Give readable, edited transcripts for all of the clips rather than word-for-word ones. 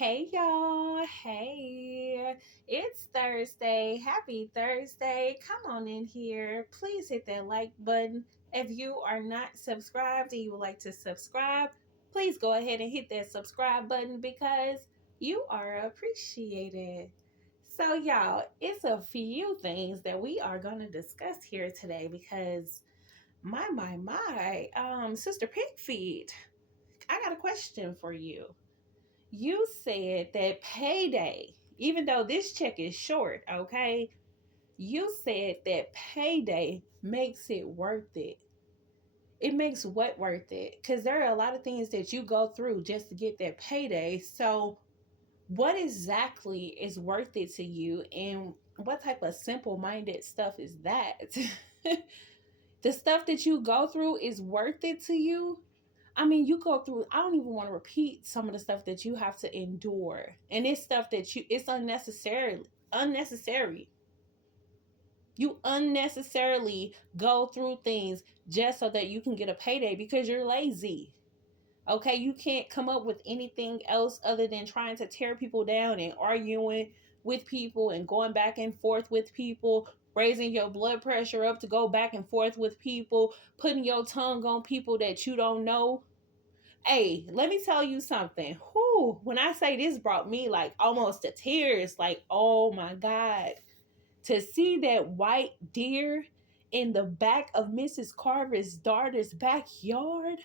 Hey y'all, hey, it's Thursday. Happy Thursday. Come on in here. Please hit that like button. If you are not subscribed and you would like to subscribe, please go ahead and hit that subscribe button because you are appreciated. So, y'all, it's a few things that we are going to discuss here today because Sister Pigfeet, I got a question for you. You said that payday, even though this check is short, okay, you said that payday makes it worth it. It makes what worth it? Because there are a lot of things that you go through just to get that payday. So, what exactly is worth it to you, and what type of simple minded stuff is that? The stuff that you go through is worth it to you. I mean, you go through, I don't even want to repeat some of the stuff that you have to endure. And it's stuff that it's unnecessary. You unnecessarily go through things just so that you can get a payday because you're lazy. Okay, you can't come up with anything else other than trying to tear people down and arguing with people and going back and forth with people, raising your blood pressure up to go back and forth with people, putting your tongue on people that you don't know. Hey, let me tell you something. Whew, when I say this brought me like almost to tears, like, oh my God. To see that white deer in the back of Mrs. Carver's daughter's backyard.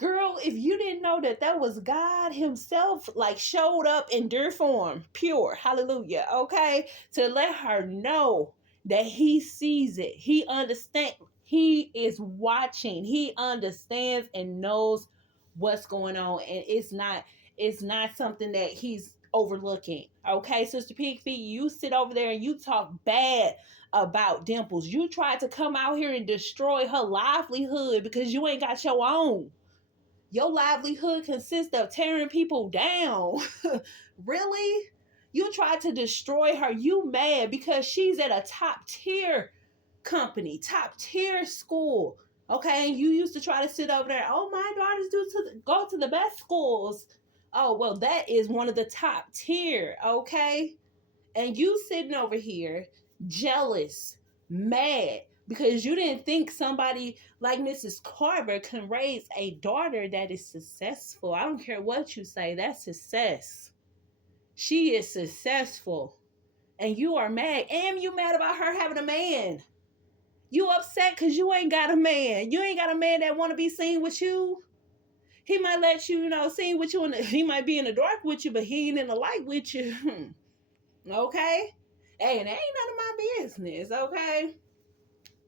Girl, if you didn't know that that was God Himself, like showed up in deer form, pure, hallelujah, okay? To let her know that He sees it, He understands, He is watching, He understands and knows what's going on, and it's not something that He's overlooking. Okay, Sister Pigfeet, you sit over there and you talk bad about Dimples. You tried to come out here and destroy her livelihood because you ain't got your own. Your livelihood consists of tearing people down. Really? You tried to destroy her. You mad because she's at a top tier company, top tier school. Okay, and you used to try to sit over there. Oh, my daughters go to the best schools. Oh, well, that is one of the top tier. Okay, and you sitting over here jealous, mad because you didn't think somebody like Mrs. Carver can raise a daughter that is successful. I don't care what you say, that's success. She is successful. And you are mad. And you mad about her having a man. You upset because you ain't got a man. You ain't got a man that want to be seen with you. He might let you, seen with you. He might be in the dark with you, but he ain't in the light with you. Okay? Hey, and it ain't none of my business, okay?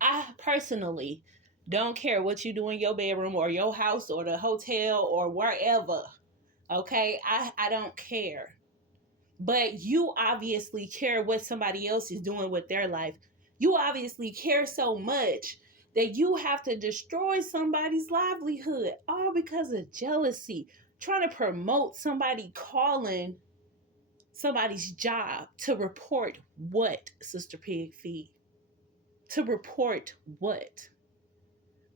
I personally don't care what you do in your bedroom or your house or the hotel or wherever. Okay? I don't care. But you obviously care what somebody else is doing with their life. You obviously care so much that you have to destroy somebody's livelihood all because of jealousy, trying to promote somebody calling somebody's job to report what, Sister Pigfeet? To report what?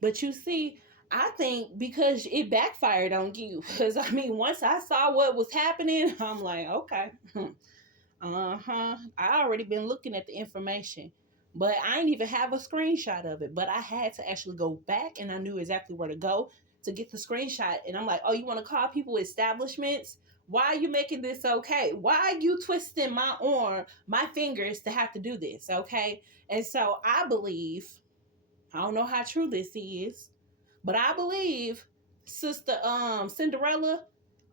But you see, I think because it backfired on you. Because, I mean, once I saw what was happening, I'm like, okay. Uh-huh. I already been looking at the information. But I didn't even have a screenshot of it. But I had to actually go back and I knew exactly where to go to get the screenshot. And I'm like, oh, you want to call people establishments? Why are you making this okay? Why are you twisting my arm, my fingers to have to do this? Okay. And so I believe, I don't know how true this is, but I believe Sister Cinderella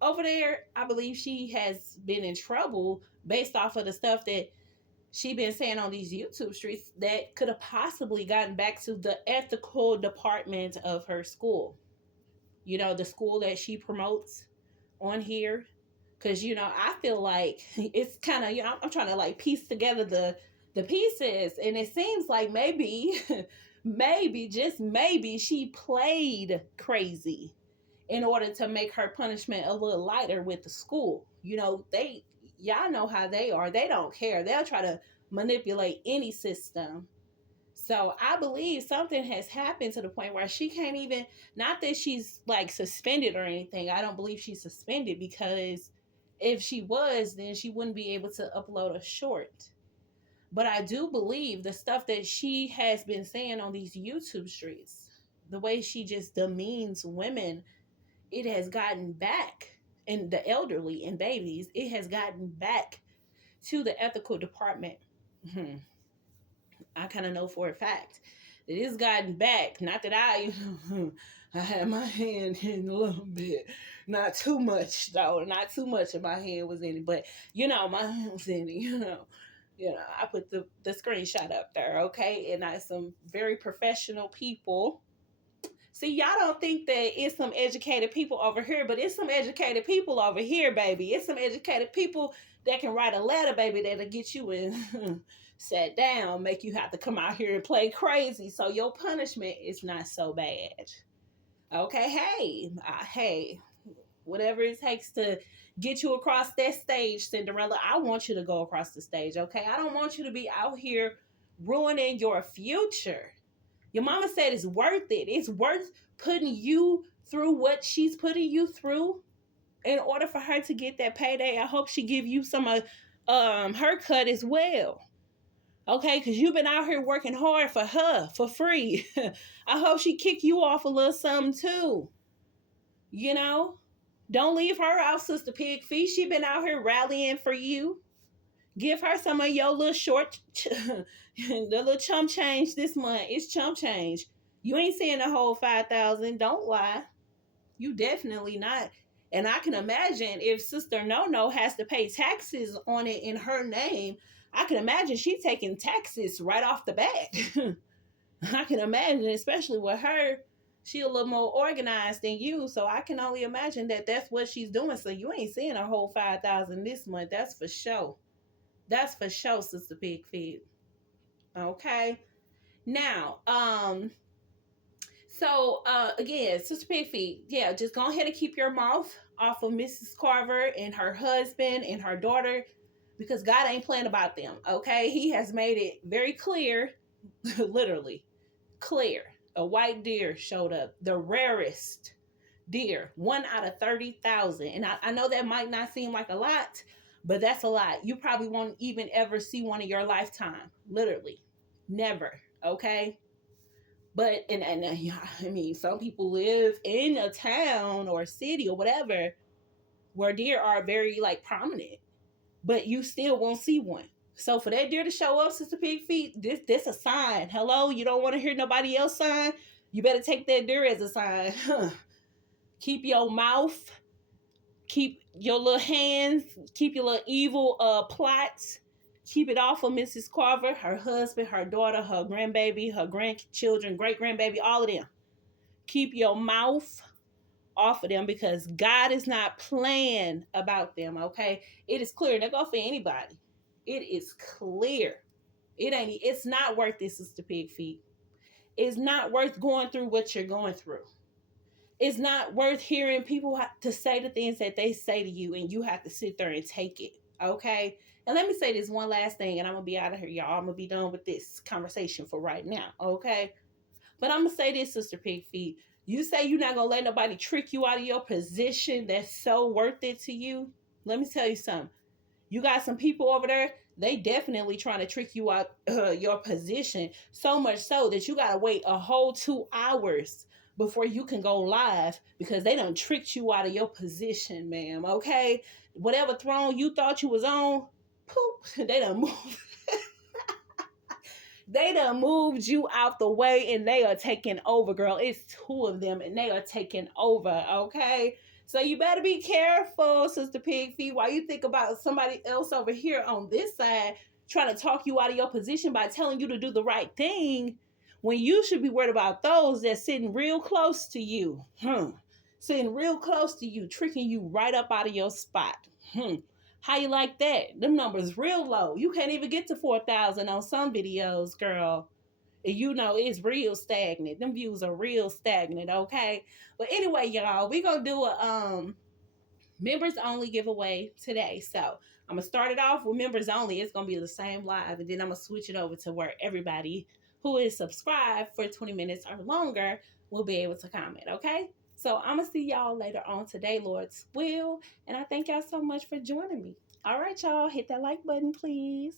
over there, I believe she has been in trouble based off of the stuff that she been saying on these YouTube streets that could have possibly gotten back to the ethical department of her school. The school that she promotes on here. Because, I feel like it's kind of, I'm trying to like piece together the pieces. And it seems like maybe, maybe, just maybe she played crazy in order to make her punishment a little lighter with the school. Y'all know how they are. They don't care. They'll try to manipulate any system. So I believe something has happened to the point where she can't even, not that she's like suspended or anything. I don't believe she's suspended because If she was, then she wouldn't be able to upload a short. But I do believe the stuff that she has been saying on these YouTube streets, the way she just demeans women, it has gotten back, and the elderly and babies, it has gotten back to the ethical department. Hmm. I kind of know for a fact that it's gotten back. Not that I had my hand in a little bit, not too much though. Not too much of my hand was in it, but my hand was in it. I put the screenshot up there, okay, and I some very professional people. See, y'all don't think that it's some educated people over here, but it's some educated people over here, baby. It's some educated people that can write a letter, baby, that'll get you in sat down, make you have to come out here and play crazy. So your punishment is not so bad. Okay, hey, whatever it takes to get you across that stage, Cinderella, I want you to go across the stage, okay? I don't want you to be out here ruining your future. Your mama said it's worth it. It's worth putting you through what she's putting you through in order for her to get that payday. I hope she give you some of her cut as well. Okay, because you've been out here working hard for her for free. I hope she kick you off a little something too. You know? Don't leave her out, Sister Pig Feet. She been out here rallying for you. Give her some of your little short, the little chump change this month. It's chump change. You ain't seeing the whole 5,000. Don't lie. You definitely not. And I can imagine if Sister No No has to pay taxes on it in her name, I can imagine she's taking taxes right off the bat. I can imagine, especially with her, she a little more organized than you. So I can only imagine that that's what she's doing. So you ain't seeing a whole 5,000 this month. That's for sure. That's for sure, Sister Big Feet. Okay. Now, again, Sister Pig Feet, yeah, just go ahead and keep your mouth off of Mrs. Carver and her husband and her daughter, because God ain't playing about them. Okay. He has made it very clear, literally clear. A white deer showed up, the rarest deer, 1 out of 30,000. And I know that might not seem like a lot, but that's a lot. You probably won't even ever see one in your lifetime. Literally. Never. Okay. But I mean, some people live in a town or a city or whatever where deer are very like prominent, but you still won't see one. So for that deer to show up, Sister Pig Feet, this a sign. Hello, you don't want to hear nobody else sign? You better take that deer as a sign. Keep your mouth, keep your little hands, keep your little evil plots. Keep it off of Mrs. Carver, her husband, her daughter, her grandbaby, her grandchildren, great grandbaby, all of them. Keep your mouth off of them, because God is not playing about them, okay? It is clear. That go for anybody. It is clear. It's not worth this, Sister Pig Feet. It's not worth going through what you're going through. It's not worth hearing people to say the things that they say to you, and you have to sit there and take it, okay? And let me say this one last thing, and I'm going to be out of here, y'all. I'm going to be done with this conversation for right now, okay? But I'm going to say this, Sister Pig Feet. You say you're not going to let nobody trick you out of your position that's so worth it to you. Let me tell you something. You got some people over there, they definitely trying to trick you out your position, so much so that you got to wait a whole 2 hours before you can go live, because they done tricked you out of your position, ma'am, okay? Whatever throne you thought you was on, poop, they done moved. They done moved you out the way, and they are taking over, girl. It's 2 of them, and they are taking over, okay? So you better be careful, Sister Pig Feet, while you think about somebody else over here on this side trying to talk you out of your position by telling you to do the right thing, when you should be worried about those that's sitting real close to you. Sitting real close to you, tricking you right up out of your spot. How you like that? Them numbers real low. You can't even get to 4,000 on some videos, girl. And it's real stagnant. Them views are real stagnant, okay? But anyway, y'all, we gonna do a members only giveaway today. So I'm gonna start it off with members only. It's gonna be the same live, and then I'm gonna switch it over to where everybody who is subscribed for 20 minutes or longer will be able to comment, okay? So I'm going to see y'all later on today, Lord's will. And I thank y'all so much for joining me. All right, y'all, hit that like button, please.